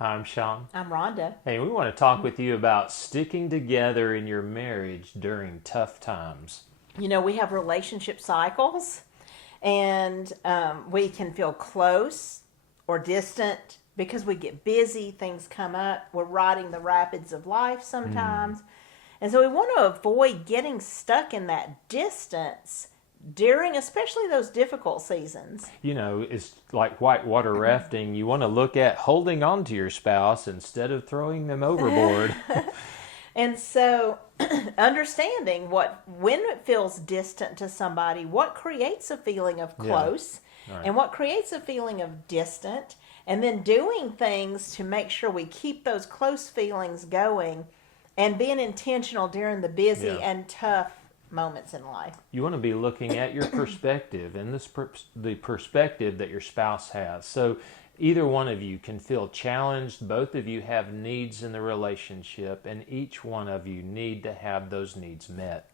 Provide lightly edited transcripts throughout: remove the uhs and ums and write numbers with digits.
I'm Sean. I'm Rhonda. Hey, we want to talk with you about sticking together in your marriage during tough times. We have relationship cycles, and we can feel close or distant because we get busy, things come up, we're riding the rapids of life sometimes. And so we want to avoid getting stuck in that distance during especially those difficult seasons. It's like whitewater rafting. You want to look at holding on to your spouse instead of throwing them overboard. And so understanding when it feels distant to somebody, what creates a feeling of close, Right. and what creates a feeling of distant, and then doing things to make sure we keep those close feelings going and being intentional during the busy Yeah. and tough moments in life. You want to be looking at your perspective and the perspective that your spouse has. So either one of you can feel challenged. Both of you have needs in the relationship, and each one of you need to have those needs met.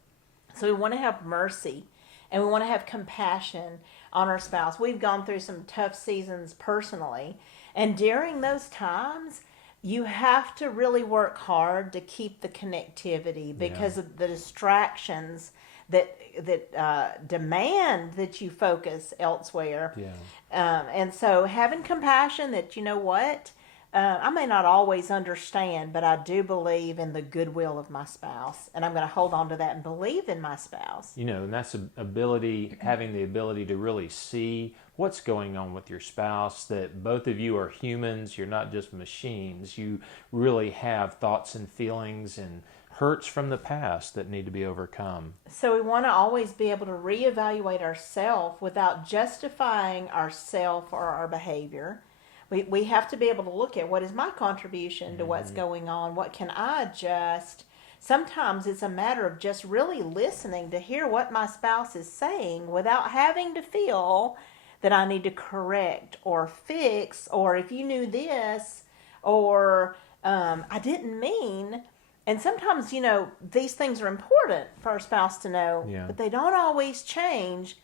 So we want to have mercy and we want to have compassion on our spouse. We've gone through some tough seasons personally, and during those times, you have to really work hard to keep the connectivity because of the distractions that demand that you focus elsewhere. Yeah. And so having compassion that, you know what, I may not always understand, but I do believe in the goodwill of my spouse, and I'm going to hold on to that and believe in my spouse. And that's having the ability to really see what's going on with your spouse, that both of you are humans, you're not just machines. You really have thoughts and feelings and hurts from the past that need to be overcome. So we want to always be able to reevaluate ourselves without justifying ourselves or our behavior. We have to be able to look at what is my contribution to what's going on, what can I adjust. Sometimes it's a matter of just really listening to hear what my spouse is saying without having to feel that I need to correct or fix, or if you knew this, or I didn't mean. And sometimes, these things are important for our spouse to know, but they don't always change.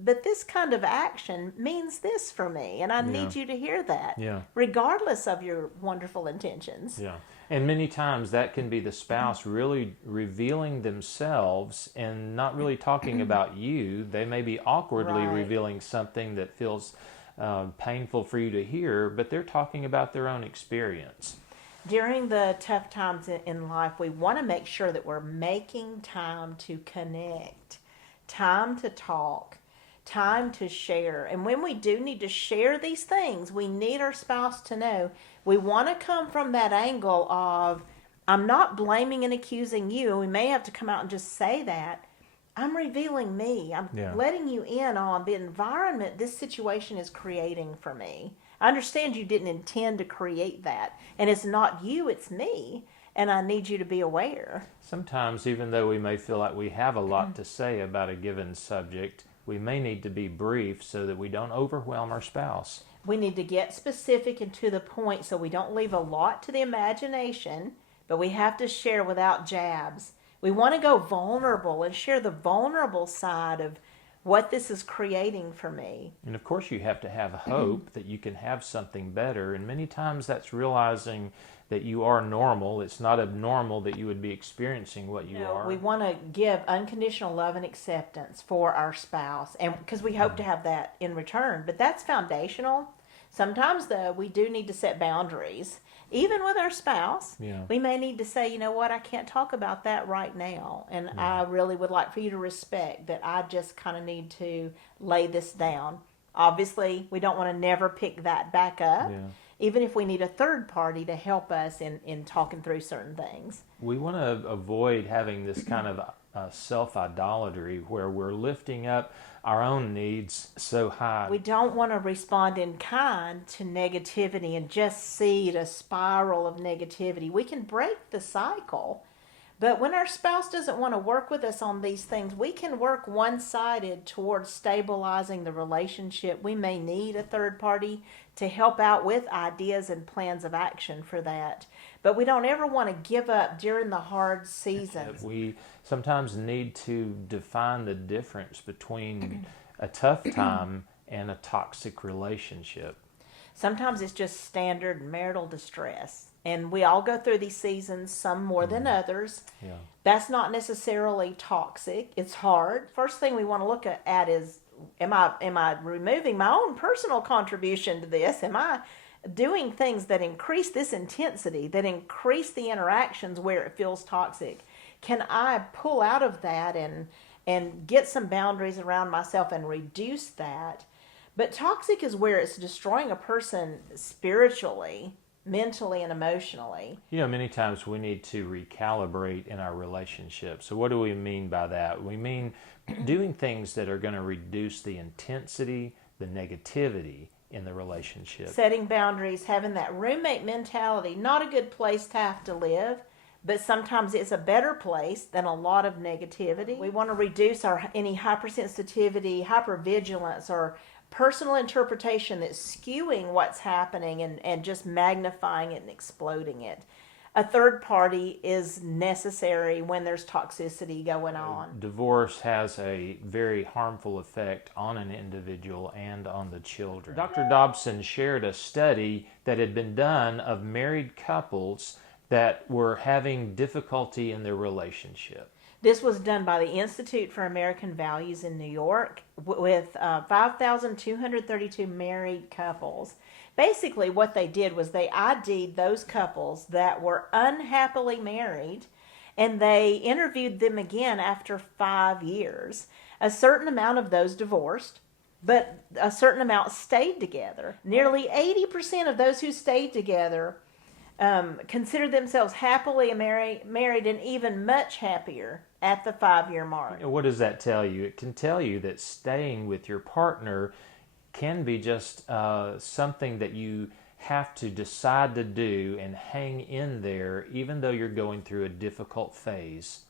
But this kind of action means this for me, and I need you to hear that, regardless of your wonderful intentions. Yeah. And many times that can be the spouse really revealing themselves and not really talking about you. They may be awkwardly revealing something that feels painful for you to hear, but they're talking about their own experience. During the tough times in life, we want to make sure that we're making time to connect, time to talk, time to share. And when we do need to share these things, we need our spouse to know. We want to come from that angle of, I'm not blaming and accusing you. We may have to come out and just say that. I'm revealing me. I'm letting you in on the environment this situation is creating for me. I understand you didn't intend to create that. And it's not you, it's me. And I need you to be aware. Sometimes, even though we may feel like we have a lot to say about a given subject, we may need to be brief so that we don't overwhelm our spouse. We need to get specific and to the point so we don't leave a lot to the imagination, but we have to share without jabs. We want to go vulnerable and share the vulnerable side of what this is creating for me. And of course you have to have hope that you can have something better, and many times that's realizing that you are normal. It's not abnormal that you would be experiencing what you are. We want to give unconditional love and acceptance for our spouse, and because we hope to have that in return. But that's foundational. Sometimes, though, we do need to set boundaries. Even with our spouse, we may need to say, you know what, I can't talk about that right now. And I really would like for you to respect that I just kind of need to lay this down. Obviously, we don't want to never pick that back up. Even if we need a third party to help us in talking through certain things. We want to avoid having this kind of self-idolatry where we're lifting up our own needs so high. We don't want to respond in kind to negativity and just seed a spiral of negativity. We can break the cycle. But when our spouse doesn't want to work with us on these things, we can work one-sided towards stabilizing the relationship. We may need a third party to help out with ideas and plans of action for that. But we don't ever want to give up during the hard seasons. We sometimes need to define the difference between a tough time and a toxic relationship. Sometimes it's just standard marital distress. And we all go through these seasons, some more than others. Yeah. That's not necessarily toxic. It's hard. First thing we want to look at is, am I removing my own personal contribution to this? Am I doing things that increase this intensity, that increase the interactions where it feels toxic? Can I pull out of that and get some boundaries around myself and reduce that? But toxic is where it's destroying a person spiritually, mentally, and emotionally. You know, many times we need to recalibrate in our relationship. So what do we mean by that? We mean doing things that are going to reduce the intensity, the negativity in the relationship. Setting boundaries, having that roommate mentality, not a good place to have to live, but sometimes it's a better place than a lot of negativity. We want to reduce any hypersensitivity, hypervigilance, or personal interpretation that's skewing what's happening and just magnifying it and exploding it. A third party is necessary when there's toxicity going on. Divorce has a very harmful effect on an individual and on the children. Dr. Dobson shared a study that had been done of married couples that were having difficulty in their relationship. This was done by the Institute for American Values in New York with 5,232 married couples. Basically, what they did was they ID'd those couples that were unhappily married, and they interviewed them again after 5 years. A certain amount of those divorced, but a certain amount stayed together. Nearly 80% of those who stayed together considered themselves happily married and even much happier at the 5-year mark. What does that tell you? It can tell you that staying with your partner can be just something that you have to decide to do and hang in there even though you're going through a difficult phase.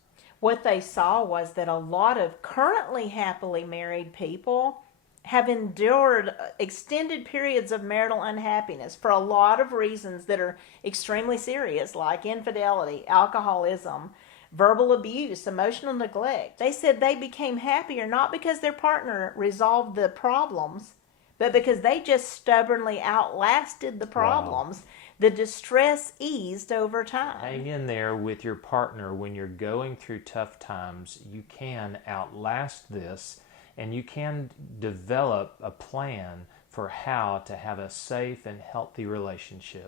What they saw was that a lot of currently happily married people have endured extended periods of marital unhappiness for a lot of reasons that are extremely serious, like infidelity, alcoholism, verbal abuse, emotional neglect. They said they became happier not because their partner resolved the problems, but because they just stubbornly outlasted the problems. Wow. The distress eased over time. Hang in there with your partner when you're going through tough times. You can outlast this, and you can develop a plan for how to have a safe and healthy relationship.